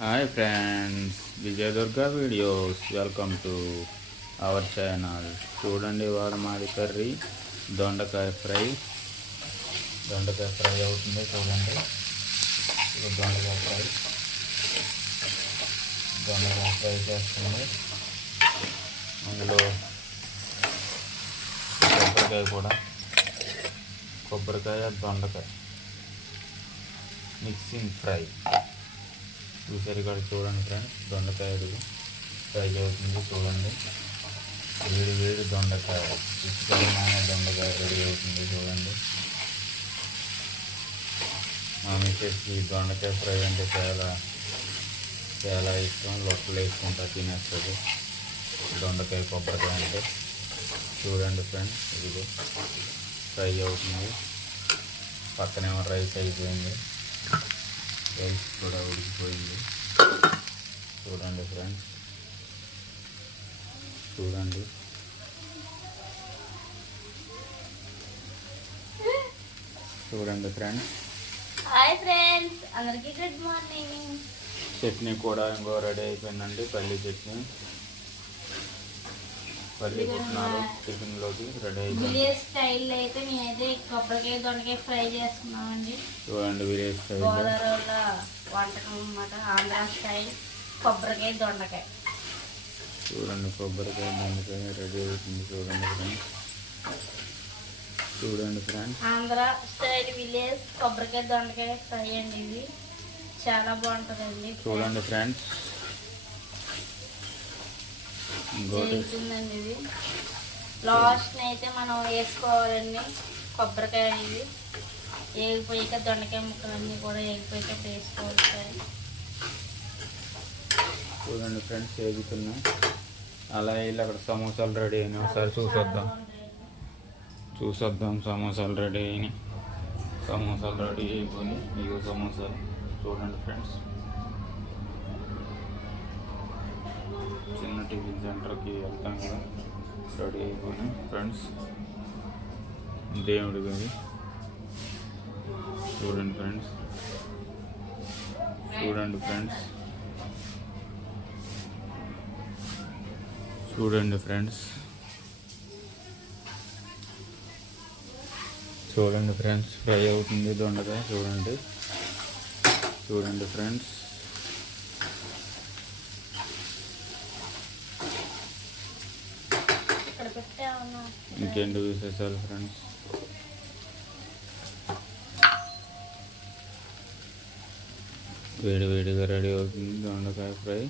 Hi friends, Vijaya Durga videos. Welcome to our channel. చూడండి, ఇవాళ మాది కర్రీ దొండకాయ ఫ్రై. దొండకాయ ఫ్రై అవుతుంది చూడండి. ఇప్పుడు దొండకాయ ఫ్రై చేస్తుంది. అందులో కొబ్బరికాయ దొండకాయ మిక్సింగ్ ఫ్రై. చూసారు ఇక్కడ చూడండి ఫ్రెండ్స్, దొండకాయ ఫ్రై అవుతుంది చూడండి. వేడి వేడి దొండకాయ, రుచికరమైన దొండకాయ రెడీ అవుతుంది చూడండి. మా మిస్సెస్కి దొండకాయ ఫ్రై అంటే చాలా చాలా ఇష్టం. లొట్టలు వేసుకుంటా తినేస్తుంది దొండకాయ కొబ్బరికాయ అంటే. చూడండి ఫ్రెండ్స్, ఇది ఫ్రై అవుతుంది. పక్కనేమో రైస్ అయిపోయింది, రైస్ కూడా ఉడికిపోయింది. చూడండి ఫ్రెండ్స్, చూడండి ఫ్రెండ్స్. హాయ్ ఫ్రెండ్స్, అందరికీ గుడ్ మార్నింగ్. చట్నీ కూడా ఇంకో రెడీ అయిపోయిందండి. పల్లి పుట్నాలు టిఫిన్లోకి రెడీ అయిపోయింది. విలేజ్ స్టైల్లో అయితే నేనైతే కొబ్బరికాయ దొండకాయ ఫ్రై చేస్తున్నామండి. చూడండి, విలేజ్ స్టైల్ గోదావరిలో వంటకం అన్నమాట. ఆంధ్ర స్టైల్ కొబ్బరికాయ దొండకాయ. చూడండి, కొబ్బరికాయ దొండకాయ రెడీ అవుతుంది చూడండి ఫ్రెండ్స్. ఆంధ్ర స్టైల్ విలేజ్ కొబ్బరికాయ దొండకాయ ఫ్రై అండి. ఇది చాలా బాగుంటుందండి. చూడండి ఫ్రెండ్స్, వేగుతుందండి. ఇది లాస్ట్ అయితే మనం వేసుకోవాలండి కొబ్బరికాయ. ఇది ఏగిపోయాక దొండకాయ ముక్కలన్నీ కూడా ఏగిపోయాక వేసుకోవాలి. చూడండి ఫ్రెండ్స్, వేగుతున్నాయి. అలా వెళ్ళి అక్కడ సమోసాలు రెడీ అయినాయి. ఒకసారి చూసొద్దాం. సమోసాలు రెడీ అయినాయి. సమోసాలు రెడీ అయిపోయి ఇవి సమోసాలు చూడండి ఫ్రెండ్స్. చిన్న టిఫిన్ సెంటర్కి వెళ్తాం కదా, రెడీ అయిపోయినాయి ఫ్రెండ్స్. దేవుడి గది చూడండి ఫ్రెండ్స్. చూడండి ఫ్రెండ్స్, ఫ్రై అవుతుంది దొండకాయ. చూడండి ఫ్రెండ్స్. ఇంకేంటి విశేషాలు ఫ్రెండ్స్? వేడిగా రెడీ అవుతుంది దొండకాయ ఫ్రై.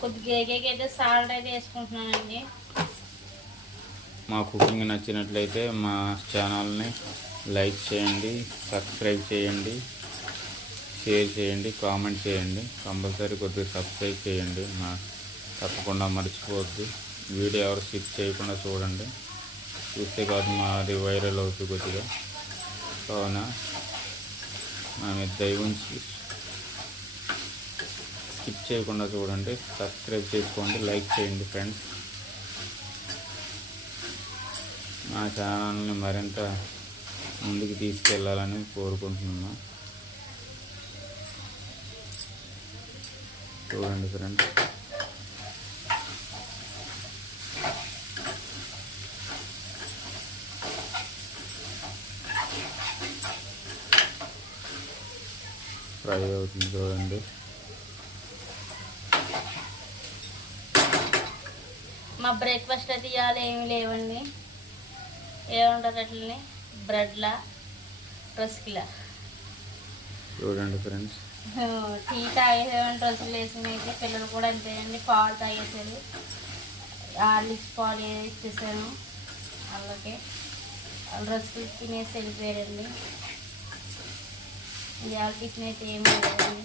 కొద్దిగా అయితే సాల్ట్ అయితే వేసుకుంటున్నానండి. మా కుకింగ్ నచ్చినట్లయితే మా ఛానల్ని లైక్ చేయండి, సబ్స్క్రైబ్ చేయండి, షేర్ చేయండి, కామెంట్ చేయండి. కంపల్సరీ కొద్దిగా సబ్స్క్రైబ్ చేయండి. తప్పకుండా మర్చిపోవద్దు. వీడియో ఎవరు స్కిప్ చేయకుండా చూడండి. చూస్తే కాదు మాది వైరల్ అవుతుంది కొద్దిగా. కావున మా మీద దయ ఉంచి స్కిప్ చేయకుండా చూడండి, సబ్స్క్రైబ్ చేసుకోండి, లైక్ చేయండి ఫ్రెండ్స్. మా ఛానల్ని మరింత ముందుకు తీసుకెళ్ళాలని కోరుకుంటున్నాను. చూడండి ఫ్రెండ్స్. ఫ్రై అవుతుంది చూడండి. మా బ్రేక్ఫాస్ట్ అయితే ఇవాళ ఏమి లేవండి. ఏముంటుంది అట్లనే బ్రెడ్లా రస్క్లా. చూడండి ఫ్రెండ్స్, టీ తాగేసేవాడి రస్కులు వేసుకుని అయితే పిల్లలు కూడా అంతేనండి. పాలు తాగేసారు. హార్లిక్స్ పాలు ఇచ్చేసాను వాళ్ళకి. వాళ్ళు రస్కులు తినేసి వెళ్ళిపోయారండి. ఇవాళ టిఫిన్ అయితే ఏమి లేదండి.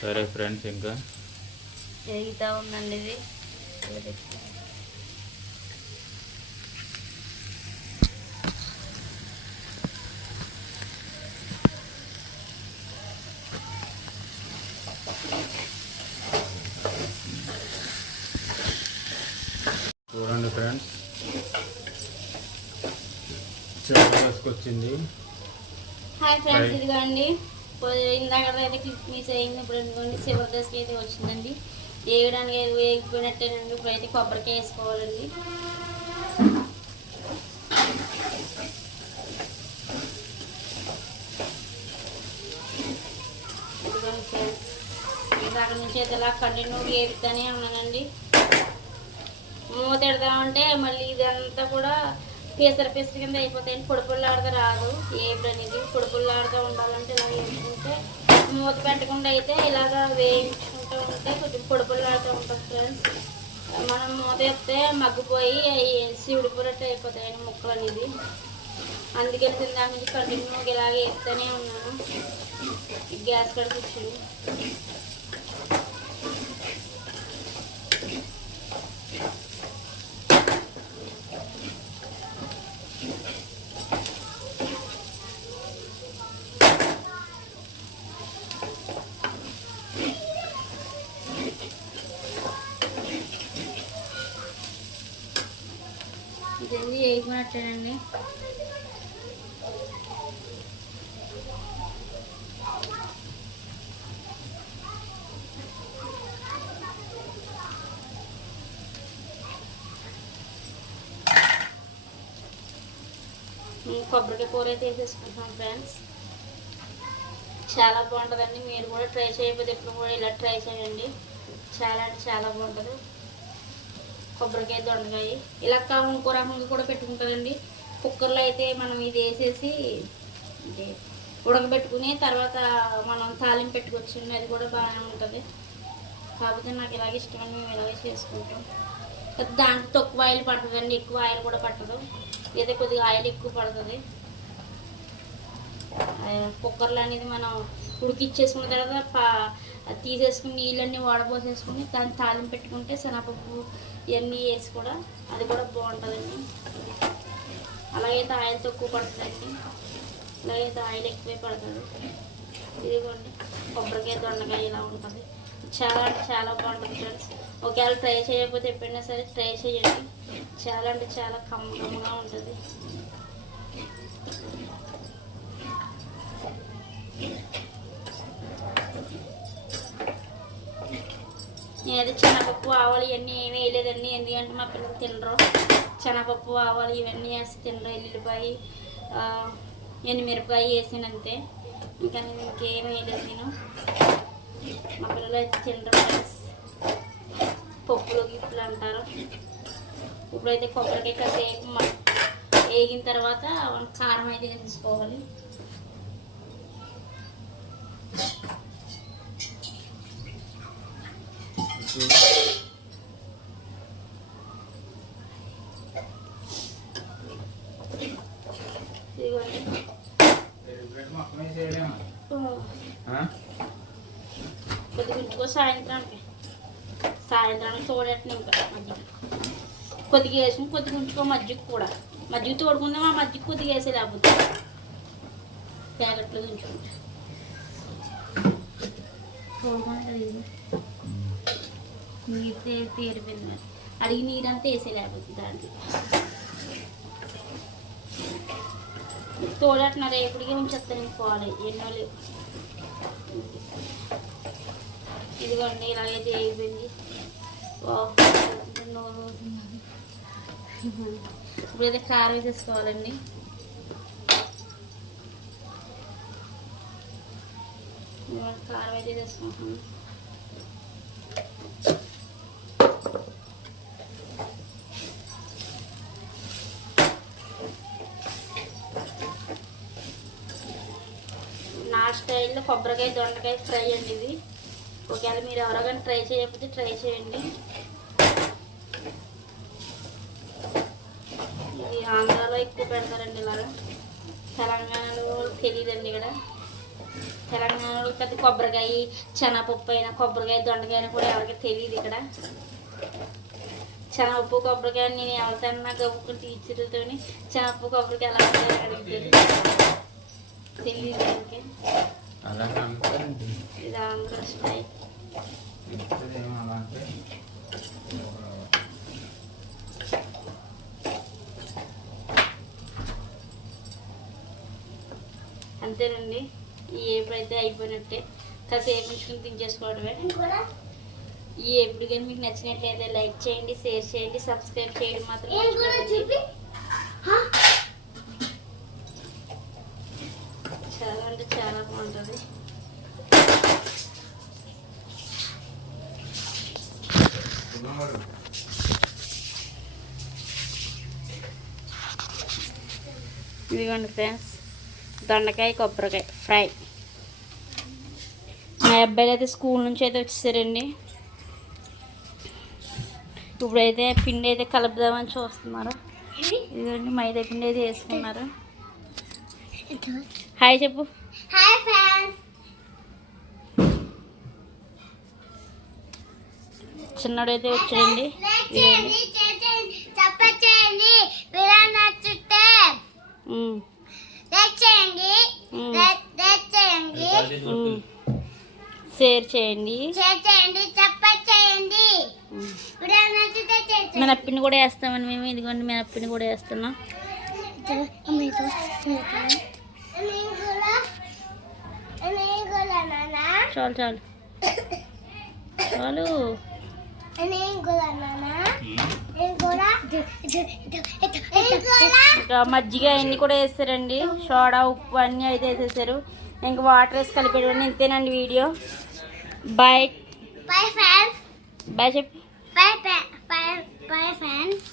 సరే ఫ్రెండ్స్, ఇంకా ఎగుతూ ఉందండి ఇది. చూడండి ఫ్రెండ్స్, చివరి దశకు వచ్చింది. హాయ్ ఫ్రెండ్స్, ఇదిగోండి ఇందాక అయితే మిస్ అయింది. ఇప్పుడు ఇదిగోండి చివరి దశకి అయితే వచ్చిందండి. వేయడానికి వేగిపోయినట్టేనండి. ఇప్పుడైతే కొబ్బరికాయ వేసుకోవాలండి. ఇదిగోండి ఫ్రెండ్స్, ఇందాక నుంచి అయితే ఇలా కంటిన్యూ వేపుతానే ఉన్నానండి. మూత పెడదామంటే మళ్ళీ ఇదంతా కూడా పేసర కింద అయిపోతాయి. పొడిపుల్లాడుతూ రాదు ఏపుడు అనేది. పొడిపుల్లాడుతూ ఉండాలంటే ఇలా వేసుకుంటే, మూత పెట్టకుండా అయితే ఇలాగ వేయించుకుంటూ ఉంటే కొంచెం పొడిపుల్లాడుతూ ఉంటుంది ఫ్రెండ్స్. మనం మూత వేస్తే మగ్గిపోయి అవి శివుడిపోయినట్టు అయిపోతాయండి ముక్కలు అనేది. అందుకని దాని నుంచి కంటిన్యూగా ఇలాగ వేస్తూనే ఉన్నాను. గ్యాస్ కడ కూర్చుని ఇదండి వేయకున్నట్టేనండి. కొబ్బరికాయ కూర అయితే వేసేసుకుంటున్నాం ఫ్రెండ్స్. చాలా బాగుంటుందండి. మీరు కూడా ట్రై చేయకపోతే ఎప్పుడు కూడా ఇలా ట్రై చేయండి. చాలా అంటే చాలా బాగుంటుంది. కొబ్బరికాయ దొండకాయ ఇలా ఇంకో రకంగా కూడా పెట్టుకుంటుందండి. కుక్కర్లో అయితే మనం ఇది వేసేసి ఉడకబెట్టుకుని తర్వాత మనం తాలింపు పెట్టుకొచ్చి అది కూడా బాగానే ఉంటుంది. కాకపోతే నాకు ఇలాగ ఇష్టమని మేము ఇలాగే చేసుకుంటాం. దాంట్లో తక్కువ ఆయిల్ పడుతుందండి, ఎక్కువ ఆయిల్ కూడా పట్టదు. ఏదో కొద్దిగా ఆయిల్ ఎక్కువ పడుతుంది. కుక్కర్లో అనేది మనం ఉడికిచ్చేసుకున్న తర్వాత తీసేసుకుని నీళ్ళన్నీ వాడబోసేసుకుని దాన్ని తాలింపు పెట్టుకుంటే శనగపప్పు ఇవన్నీ వేసి కూడా అది కూడా బాగుంటుందండి. అలాగైతే ఆయిల్ తక్కువ పడుతుందండి. అలాగైతే ఆయిల్ ఎక్కువే పడుతుంది. ఇదిగోండి కొబ్బరికాయ దొండకాయ ఇలా ఉంటుంది. చాలా అంటే చాలా బాగుంటుంది ఫ్రెండ్స్. ఒకవేళ ట్రై చేయకపోతే ఎప్పుడైనా సరే ట్రై చేయండి. చాలా అంటే చాలా కమ్మగా ఉంటుంది. నేనైతే శనగపప్పు ఆవాలు ఇవన్నీ ఏమీ వేయలేదండి. ఎందుకంటే మా పిల్లలు తినరు. శనగపప్పు ఆవాలు ఇవన్నీ వేసి తినరు. ఎల్లుల్లిపాయ ఎండుమిరపకాయ వేసినంతే. ఇంకా నేను ఇంకేం వేయలేదు. నేను మా పిల్లలు అయితే తినరు ఫ్రెండ్స్. పప్పులు గిప్పులు అంటారు. ఇప్పుడైతే కొబ్బరికాయ కాసేపు వేగిన తర్వాత కారం అయితే వేసుకోవాలి. కొద్దిగా సాయంత్రానికి తోడేటం ఇంకా మజ్జిగ కొద్దిగా వేసుకుని కొద్దిగా ఉంచుకో. మజ్జిగ కూడా మజ్జిగ తోడుకుందాం. ఆ మజ్జిగ కొద్దిగా వేసే లేకపోతే ప్యాకెట్లో ఉంచుకుంటా తోడుకుంటుంది. నీరు తేరిపోయింది. మరి అడిగి నీరంతా వేసే లేకపోతే దాంట్లో తోడేస్తున్నారు. ఎప్పటికీ ఉంచేస్తాను పోవాలి ఎన్నో లేవు. ఇదిగోండి ఇలాగైతే అయిపోయింది. ఇప్పుడైతే కారం వేసేసుకోవాలండి. కారం అయితే వేసేసుకుంటాను. నా స్టైల్లో కొబ్బరికాయ దొండకాయ ఫ్రై అండి ఇది. ఒకవేళ మీరు ఎవరైనా ట్రై చేయకపోతే ట్రై చేయండి. ఇది ఆంధ్రాలో ఎక్కువ పెడతారండి ఇలాగా. తెలంగాణలో తెలియదండి. ఇక్కడ తెలంగాణలో పెద్ద కొబ్బరికాయ శనగపప్పు అయినా కొబ్బరికాయ దొండకాయ అయినా కూడా ఎవరికి తెలియదు. ఇక్కడ శనగపప్పు కొబ్బరికాయ నేను ఎవరికైనా గబుక్కుని టీచర్లతో శనగపప్పు కొబ్బరికాయ ఎలా ఉంటాయని అడుగుతారు. తెలియదు ఇంకే. ఇది ఆంధ్ర స్టైల్. అంతేనండి. ఈ ఏపుడైతే అయిపోయినట్టే, కాసేపు ఉంచుకుని తినేసుకోవడమే. ఈ ఎప్పుడు కానీ మీకు నచ్చినట్లయితే లైక్ చేయండి, షేర్ చేయండి, సబ్స్క్రైబ్ చేయడం మాత్రం మర్చిపోకండి. చాలా అంటే చాలా బాగుంటుంది. ఇదిగోండి ఫ్రెండ్స్, దొండకాయ కొబ్బరికాయ ఫ్రై. మా అబ్బాయిలు అయితే స్కూల్ నుంచి అయితే వచ్చేసారండి. ఇప్పుడైతే పిండి అయితే కలుపుదామని చూస్తున్నారు. ఇదిగోండి మైదా పిండి అయితే వేసుకున్నారు. హాయ్ చెప్పు. Hi friends. చిన్నోడైతే వచ్చాడండి. ఇదిగోండి. సపోర్ట్ చేయండి. వీడియో నచ్చితే లైక్ చేయండి, లైక్ చేయండి, షేర్ చేయండి, సపోర్ట్ చేయండి. వీడియో నచ్చితే మినప్పిండి కూడా వేస్తామని మేము. ఇదిగోండి మినప్పిండి కూడా వేస్తున్నాం. చాలు చాలు చాలు. ఇంకా మజ్జిగ అన్నీ కూడా వేస్తారండి. సోడా, ఉప్పు అన్నీ అయితే వేసేసారు. ఇంకా వాటర్ వేసి కలిపేటండి. ఇంతేనండి వీడియో. Bye bye friends. బాయ్ చెప్పు. Bye friends. Bye friends.